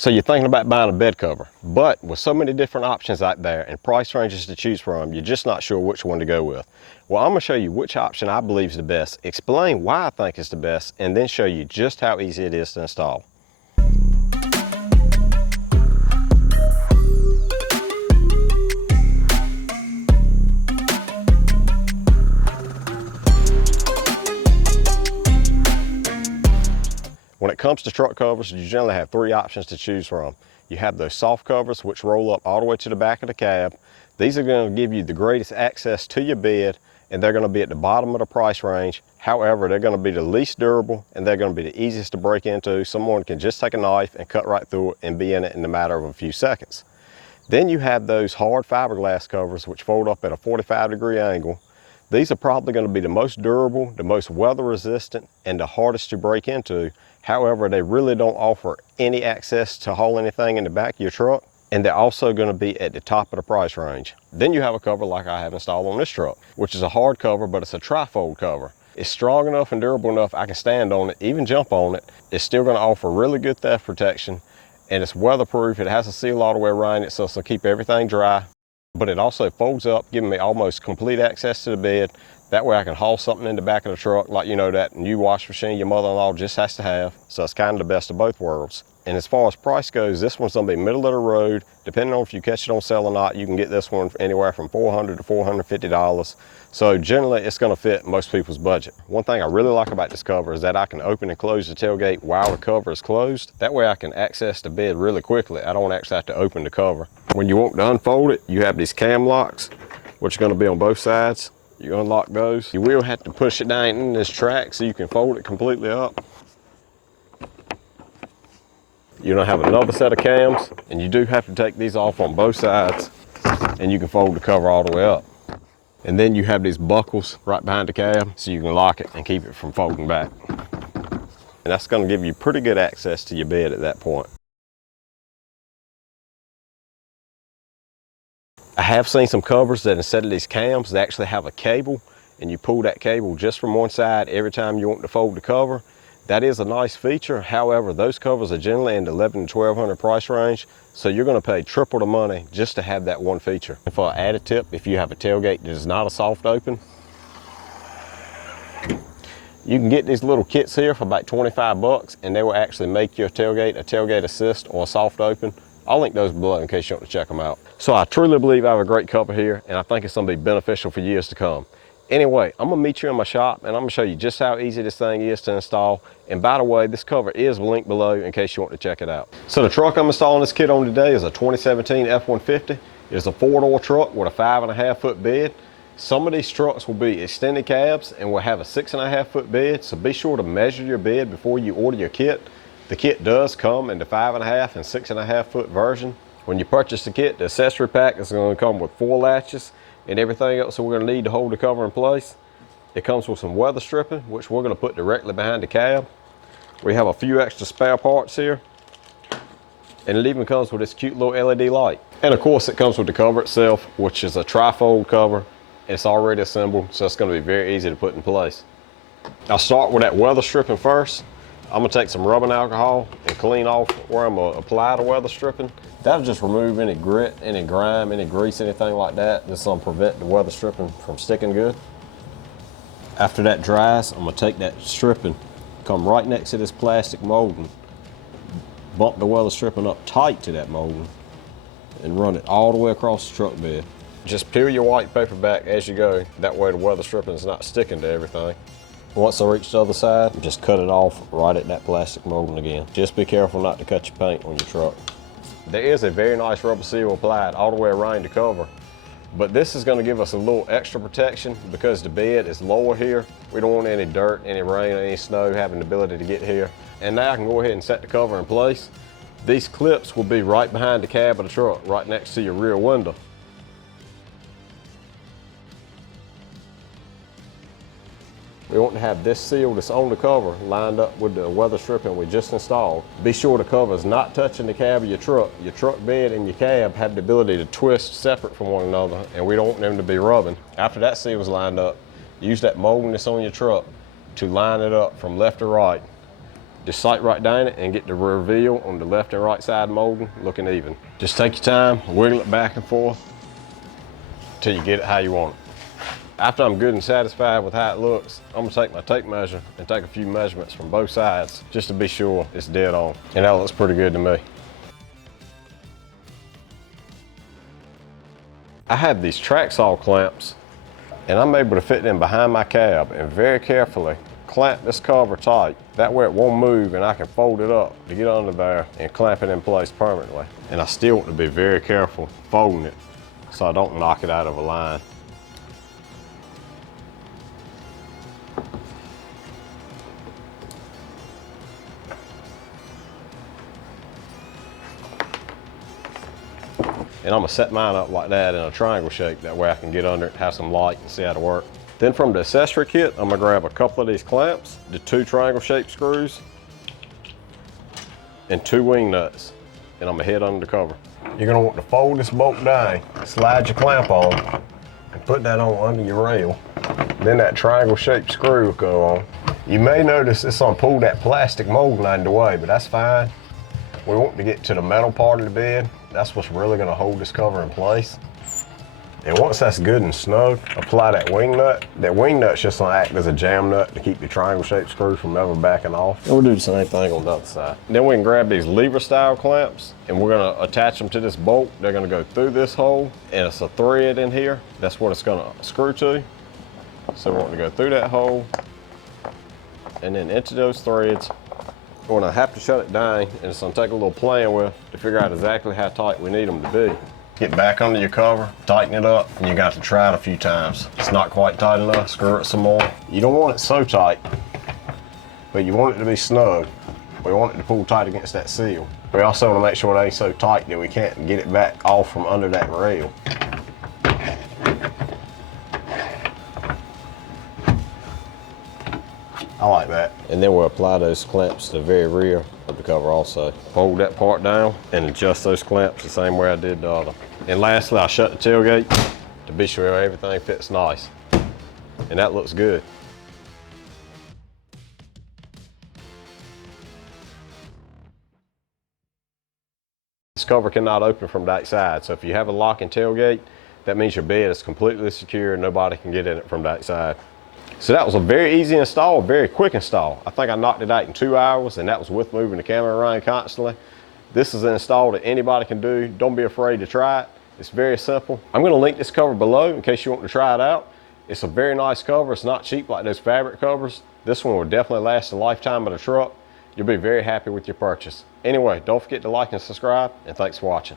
So you're thinking about buying a bed cover, but with so many different options out there and price ranges to choose from, you're just not sure which one to go with. Well, I'm gonna show you which option I believe is the best, explain why I think it's the best, and then show you just how easy it is to install. When it comes to truck covers, you generally have three options to choose from. You have those soft covers, which roll up all the way to the back of the cab. These are going to give you the greatest access to your bed, and they're going to be at the bottom of the price range. However, they're going to be the least durable, and they're going to be the easiest to break into. Someone can just take a knife and cut right through it and be in it in a matter of a few seconds. Then you have those hard fiberglass covers, which fold up at a 45-degree angle. These are probably going to be the most durable, the most weather resistant, and the hardest to break into. However, they really don't offer any access to haul anything in the back of your truck, and they're also going to be at the top of the price range. Then you have a cover like I have installed on this truck, which is a hard cover, but it's a trifold cover. It's strong enough and durable enough I can stand on it, even jump on it. It's still going to offer really good theft protection, and it's weatherproof. It has a seal all the way around it, so it'll keep everything dry. But it also folds up, giving me almost complete access to the bed. That way I can haul something in the back of the truck, like, you know, that new wash machine your mother-in-law just has to have. So it's kind of the best of both worlds. And as far as price goes, this one's gonna be middle of the road. Depending on if you catch it on sale or not, you can get this one anywhere from $400 to $450. So generally, it's gonna fit most people's budget. One thing I really like about this cover is that I can open and close the tailgate while the cover is closed. That way I can access the bed really quickly. I don't actually have to open the cover. When you want to unfold it, you have these cam locks, which are gonna be on both sides. You unlock those. You will have to push it down in this track so you can fold it completely up. You're gonna have another set of cams, and you do have to take these off on both sides, and you can fold the cover all the way up. And then you have these buckles right behind the cab so you can lock it and keep it from folding back. And that's gonna give you pretty good access to your bed at that point. I have seen some covers that instead of these cams, they actually have a cable, and you pull that cable just from one side every time you want to fold the cover. That is a nice feature. However, those covers are generally in the $1,100 to $1,200 price range, so you're gonna pay triple the money just to have that one feature. And for an added tip, if you have a tailgate that is not a soft open, you can get these little kits here for about 25 bucks, and they will actually make your tailgate a tailgate assist or a soft open. I'll link those below in case you want to check them out. So I truly believe I have a great cover here, and I think it's gonna be beneficial for years to come. Anyway, I'm gonna meet you in my shop, and I'm gonna show you just how easy this thing is to install. And by the way, this cover is linked below in case you want to check it out. So the truck I'm installing this kit on today is a 2017 F-150. It is a 4-door truck with a 5.5-foot bed. Some of these trucks will be extended cabs and will have a 6.5-foot bed, so be sure to measure your bed before you order your kit. The kit does come in the 5.5 and 6.5-foot version. When you purchase the kit, the accessory pack is going to come with 4 latches and everything else that we're going to need to hold the cover in place. It comes with some weather stripping, which we're going to put directly behind the cab. We have a few extra spare parts here, and it even comes with this cute little LED light. And of course, it comes with the cover itself, which is a trifold cover. It's already assembled, so it's going to be very easy to put in place. I'll start with that weather stripping first. I'm gonna take some rubbing alcohol and clean off where I'm gonna apply the weather stripping. That'll just remove any grit, any grime, any grease, anything like that. This will prevent the weather stripping from sticking good. After that dries, I'm gonna take that stripping, come right next to this plastic molding, bump the weather stripping up tight to that molding, and run it all the way across the truck bed. Just peel your white paper back as you go. That way the weather stripping is not sticking to everything. Once I reach the other side, just cut it off right at that plastic molding again. Just be careful not to cut your paint on your truck. There is a very nice rubber seal applied all the way around the cover, but this is going to give us a little extra protection because the bed is lower here. We don't want any dirt, any rain, any snow having the ability to get here. And now I can go ahead and set the cover in place. These clips will be right behind the cab of the truck, right next to your rear window. We want to have this seal that's on the cover lined up with the weather stripping we just installed. Be sure the cover is not touching the cab of your truck. Your truck bed and your cab have the ability to twist separate from one another, and we don't want them to be rubbing. After that seal is lined up, use that molding that's on your truck to line it up from left to right Just sight right down it and get the reveal on the left and right side molding looking even. Just take your time, wiggle it back and forth till you get it how you want it. After I'm good and satisfied with how it looks, I'm gonna take my tape measure and take a few measurements from both sides just to be sure it's dead on. And that looks pretty good to me. I have these track saw clamps and I'm able to fit them behind my cab and very carefully clamp this cover tight. That way it won't move and I can fold it up to get under there and clamp it in place permanently. And I still want to be very careful folding it so I don't knock it out of a line. And I'm gonna set mine up like that in a triangle shape. That way I can get under it, have some light and see how to work. Then from the accessory kit, I'm gonna grab a couple of these clamps, the 2 triangle shaped screws, and 2 wing nuts. And I'm gonna head under the cover. You're gonna want to fold this bolt down, slide your clamp on, and put that on under your rail. Then that triangle shaped screw will go on. You may notice it's gonna pull that plastic molding out of the way, but that's fine. We want to get to the metal part of the bed. That's what's really gonna hold this cover in place. And once that's good and snug, apply that wing nut. That wing nut's just gonna act as a jam nut to keep the triangle shaped screw from ever backing off. And we'll do the same thing on the other side. Then we can grab these lever style clamps and we're gonna attach them to this bolt. They're gonna go through this hole and it's a thread in here. That's what it's gonna screw to. So we want to go through that hole and then into those threads. We're gonna have to shut it down and it's gonna take a little playing with to figure out exactly how tight we need them to be. Get back under your cover, tighten it up, and you got to try it a few times. It's not quite tight enough, screw it some more. You don't want it so tight, but you want it to be snug. We want it to pull tight against that seal. We also want to make sure it ain't so tight that we can't get it back off from under that rail. I like that. And then we'll apply those clamps to the very rear of the cover also. Fold that part down and adjust those clamps the same way I did the other. And lastly, I'll shut the tailgate to be sure everything fits nice. And that looks good. This cover cannot open from that side, so if you have a locking tailgate, that means your bed is completely secure and nobody can get in it from that side. So that was a very easy install, very quick install. I think I knocked it out in 2 hours, and that was with moving the camera around constantly. This is an install that anybody can do. Don't be afraid to try it. It's very simple. I'm gonna link this cover below in case you want to try it out. It's a very nice cover. It's not cheap like those fabric covers. This one will definitely last a lifetime of the truck. You'll be very happy with your purchase. Anyway, don't forget to like and subscribe, and thanks for watching.